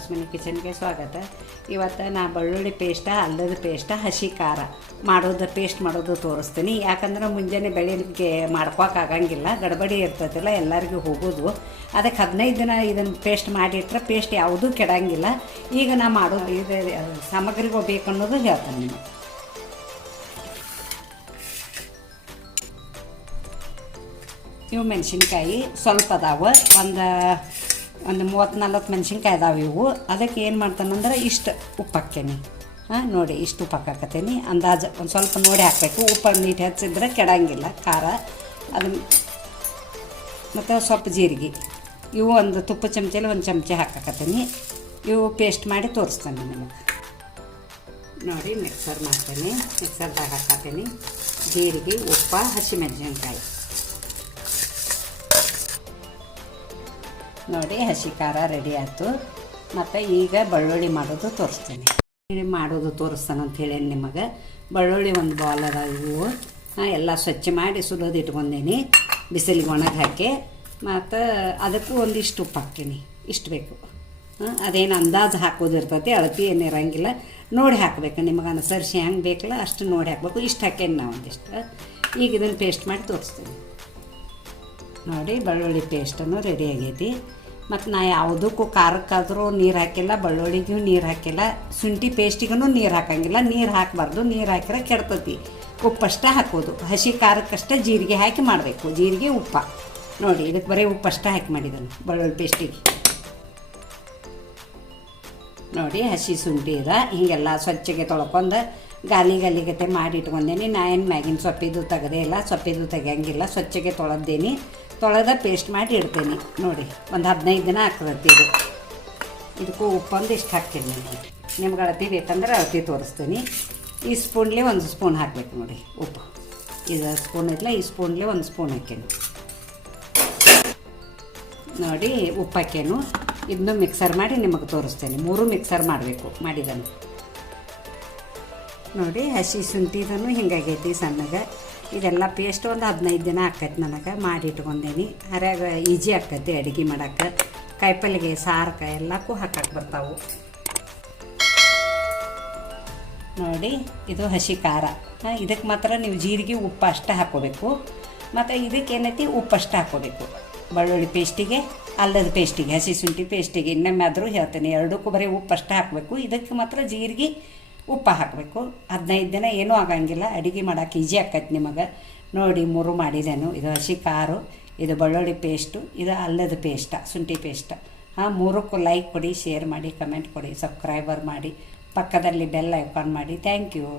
ಹೊಸ್ಮನಿ ಕಿಚನ್ಗೆ ಸ್ವಾಗತ. ಇವತ್ತು ನಾ ಬೆಳ್ಳುಳ್ಳಿ ಪೇಸ್ಟ, ಅಲ್ಲದ ಪೇಸ್ಟ, ಹಸಿ ಖಾರ ಮಾಡೋದು ಪೇಸ್ಟ್ ಮಾಡೋದು ತೋರಿಸ್ತೀನಿ. ಯಾಕಂದ್ರೆ ಮುಂಜಾನೆ ಬೆಳಿಗ್ಗೆ ಮಾಡ್ಕೋಕ್ಕಾಗಂಗಿಲ್ಲ, ಗಡಬಡಿ ಇರ್ತೈತಿಲ್ಲ, ಎಲ್ಲರಿಗೂ ಹೋಗೋದು. ಅದಕ್ಕೆ 15 ದಿನ ಇದನ್ನು ಪೇಸ್ಟ್ ಮಾಡಿಟ್ರೆ ಪೇಸ್ಟ್ ಯಾವುದೂ ಕೆಡಂಗಿಲ್ಲ. ಈಗ ನಾ ಮಾಡೋದು ಇದು ಸಾಮಗ್ರಿಗಳು ಬೇಕನ್ನೋದು ಹೇಳ್ತೇನೆ ನಿಮಗೆ. ಇವು ಮೆಣಸಿನ್ಕಾಯಿ ಸ್ವಲ್ಪ ಅದಾವೆ, ಒಂದು 30-40 ಮೆಣಸಿನ್ಕಾಯಿ ಅದಾವೆ ಇವು. ಅದಕ್ಕೆ ಏನು ಮಾಡ್ತಾನಂದ್ರೆ ಇಷ್ಟು ಉಪ್ಪು ಹಾಕ್ತೇನೆ. ನೋಡಿ ಇಷ್ಟು ಉಪ್ಪು ಹಾಕಾಕತ್ತೀನಿ. ಅಂದಾಜು ಒಂದು ಸ್ವಲ್ಪ ನೋಡಿ ಹಾಕಬೇಕು. ಉಪ್ಪು ನೀಟ್ ಹಚ್ಚಿದ್ರೆ ಕೆಡಂಗಿಲ್ಲ ಖಾರ. ಅದನ್ನು ಮತ್ತು ಸ್ವಲ್ಪ ಜೀರಿಗೆ, ಇವು ಒಂದು ತುಪ್ಪ ಚಮಚಲ್ಲಿ ಒಂದು ಚಮಚ ಹಾಕಾಕತ್ತೀನಿ. ಇವು ಪೇಸ್ಟ್ ಮಾಡಿ ತೋರಿಸ್ತೇನೆ ನಿಮಗೆ. ನೋಡಿ ಮಿಕ್ಸರ್ ಮಾಡ್ತೇನೆ. ಮಿಕ್ಸರ್ದಾಗ ಹಾಕತ್ತೀನಿ ಜೀರಿಗೆ, ಉಪ್ಪು, ಹಸಿಮೆಣಸಿನ್ಕಾಯಿ. ನೋಡಿ ಹಸಿ ಖಾರ ರೆಡಿ ಆಯಿತು. ಮತ್ತು ಈಗ ಬೆಳ್ಳುಳ್ಳಿ ಮಾಡೋದು ತೋರಿಸ್ತೀನಿ. ಮಾಡೋದು ತೋರಿಸ್ತಾನೆ ಅಂತ ಹೇಳಿ ನಿಮಗೆ. ಬೆಳ್ಳುಳ್ಳಿ ಒಂದು ಬಾಲ್ ಅದ ಇವು. ಎಲ್ಲ ಸ್ವಚ್ಛ ಮಾಡಿ ಸುಲಿದು ಇಟ್ಕೊಂಡೀನಿ, ಬಿಸಿಲಿಗೆ ಒಣಗಿ ಹಾಕಿ. ಮತ್ತು ಅದಕ್ಕೂ ಒಂದಿಷ್ಟು ಉಪ್ಪು ಹಾಕ್ತೀನಿ. ಇಷ್ಟು ಬೇಕು. ಅದೇನು ಅಂದಾಜು ಹಾಕೋದಿರ್ತೈತಿ, ಅಳತಿ ಏನು ಇರೋಂಗಿಲ್ಲ. ನೋಡಿ ಹಾಕಬೇಕು, ನಿಮಗೆ ಅನುಸರಿಸಿ ಹೆಂಗೆ ಬೇಕಲ್ಲ ಅಷ್ಟು ನೋಡಿ ಹಾಕಬೇಕು. ಇಷ್ಟು ಹಾಕೇನಿ ನಾವು ಒಂದಿಷ್ಟು. ಈಗ ಇದನ್ನು ಪೇಸ್ಟ್ ಮಾಡಿ ತೋರಿಸ್ತೀನಿ. ನೋಡಿ ಬೆಳ್ಳುಳ್ಳಿ ಪೇಸ್ಟನ್ನು ರೆಡಿ ಆಗೈತಿ. ಮತ್ತು ನಾ ಯಾವುದಕ್ಕೂ ಖಾರಕ್ಕಾದರೂ ನೀರು ಹಾಕಿಲ್ಲ, ಬೆಳ್ಳುಳ್ಳಿಗೂ ನೀರು ಹಾಕಿಲ್ಲ, ಶುಂಠಿ ಪೇಸ್ಟಿಗೂ ನೀರು ಹಾಕಂಗಿಲ್ಲ. ನೀರು ಹಾಕಬಾರ್ದು, ನೀರು ಹಾಕಿದ್ರೆ ಕೆಡ್ತತಿ. ಉಪ್ಪಷ್ಟೇ ಹಾಕೋದು. ಹಸಿ ಖಾರಕ್ಕಷ್ಟೇ ಜೀರಿಗೆ ಹಾಕಿ ಮಾಡಬೇಕು. ಜೀರಿಗೆ, ಉಪ್ಪ. ನೋಡಿ ಇದಕ್ಕೆ ಬರೀ ಉಪ್ಪಷ್ಟೇ ಹಾಕಿ ಮಾಡಿದನು ಬೆಳ್ಳುಳ್ಳಿ ಪೇಸ್ಟಿಗೆ. ನೋಡಿ ಹಸಿ ಶುಂಠಿ ಇದೆ, ಹೀಗೆಲ್ಲ ಸ್ವಚ್ಛಗೆ ತೊಳ್ಕೊಂಡು ಗಾಲಿಗತೆ ಮಾಡಿ ಇಟ್ಕೊಂಡೇನಿ. ನಾ ಏನು ಮ್ಯಾಗಿನ ಸೊಪ್ಪಿದು ತೆಗೆದೇ ಇಲ್ಲ, ಸೊಪ್ಪಿದು ತೆಗಿಯಂಗಿಲ್ಲ. ಸ್ವಚ್ಛಗೆ ತೊಳೆದೇನಿ. ತೊಳೆದ ಪೇಸ್ಟ್ ಮಾಡಿ ಇಡ್ತೀನಿ. ನೋಡಿ ಒಂದು 15 ದಿನ ಆಗ್ತದತ್ತಿ ಇದು. ಇದಕ್ಕೂ ಉಪ್ಪೊಂದು ಇಷ್ಟು ಹಾಕ್ತೀನಿ. ನಿಮ್ಗೆ ಅಳತಿ ಬೇಕಂದ್ರೆ ಅಳತಿ ತೋರಿಸ್ತೀನಿ. ಈ ಸ್ಪೂನ್ಲಿ 1 ಸ್ಪೂನ್ ಹಾಕಬೇಕು. ನೋಡಿ ಉಪ್ಪು ಇದು ಸ್ಪೂನ್ ಇಲ್ಲ, ಈ ಸ್ಪೂನ್ಲಿ 1 ಸ್ಪೂನ್ ಹಾಕೇನು. ನೋಡಿ ಉಪ್ಪು ಹಾಕೇನು. ಇದನ್ನು ಮಿಕ್ಸರ್ ಮಾಡಿ ನಿಮಗೆ ತೋರಿಸ್ತೇನೆ. 3 ಮಿಕ್ಸರ್ ಮಾಡಬೇಕು ಮಾಡಿದನು. ನೋಡಿ ಹಸಿ ಶುಂಠಿದನು ಹಿಂಗಾಗೈತಿ ಸಣ್ಣಗೆ. ಇದೆಲ್ಲ ಪೇಸ್ಟ್ ಒಂದು 15 ದಿನ ಆಕೈತಿ ನನಗೆ. ಮಾಡಿ ಇಟ್ಕೊಂಡೇನಿ. ಹರ್ಯಾಗ ಈಜಿ ಆಕೈತಿ ಅಡುಗೆ ಮಾಡೋಕ್ಕೆ. ಕಾಯಿಪಲ್ಲೆಗೆ, ಸಾರಕ್ಕೆ ಎಲ್ಲಕ್ಕೂ ಹಾಕಕ್ಕೆ ಬರ್ತಾವೆ. ನೋಡಿ ಇದು ಹಸಿ ಖಾರ. ಇದಕ್ಕೆ ಮಾತ್ರ ನೀವು ಜೀರಿಗೆ, ಉಪ್ಪು ಅಷ್ಟೇ ಹಾಕ್ಕೋಬೇಕು. ಮತ್ತು ಇದಕ್ಕೆ ಏನೈತಿ ಉಪ್ಪು ಅಷ್ಟೇ ಹಾಕ್ಕೋಬೇಕು. ಬೆಳ್ಳುಳ್ಳಿ ಪೇಸ್ಟಿಗೆ, ಅಲ್ಲದ ಪೇಸ್ಟಿಗೆ, ಹಸಿ ಶುಂಠಿ ಪೇಸ್ಟಿಗೆ ಇನ್ನೊಮ್ಮೆ ಆದರೂ ಹೇಳ್ತೇನೆ. ಎರಡಕ್ಕೂ ಬರೀ ಉಪ್ಪು ಅಷ್ಟೇ ಹಾಕಬೇಕು. ಇದಕ್ಕೆ ಮಾತ್ರ ಜೀರಿಗೆ, ಉಪ್ಪು ಹಾಕಬೇಕು. 15 ದಿನ ಏನೂ ಆಗಂಗಿಲ್ಲ. ಅಡುಗೆ ಮಾಡೋಕೆ ಈಜಿ ಆಕೈತಿ ನಿಮಗೆ. ನೋಡಿ 3 ಮಾಡಿದ್ದೇನು. ಇದು ಹಸಿ ಖಾರ, ಇದು ಬೆಳ್ಳುಳ್ಳಿ ಪೇಸ್ಟು, ಇದು ಅಲ್ಲದ ಪೇಸ್ಟ, ಶುಂಠಿ ಪೇಸ್ಟ್. 3ಕ್ಕೂ ಲೈಕ್ ಕೊಡಿ, ಶೇರ್ ಮಾಡಿ, ಕಮೆಂಟ್ ಕೊಡಿ, ಸಬ್ಸ್ಕ್ರೈಬರ್ ಮಾಡಿ, ಪಕ್ಕದಲ್ಲಿ ಬೆಲ್ ಐಕಾನ್ ಮಾಡಿ. Thank you.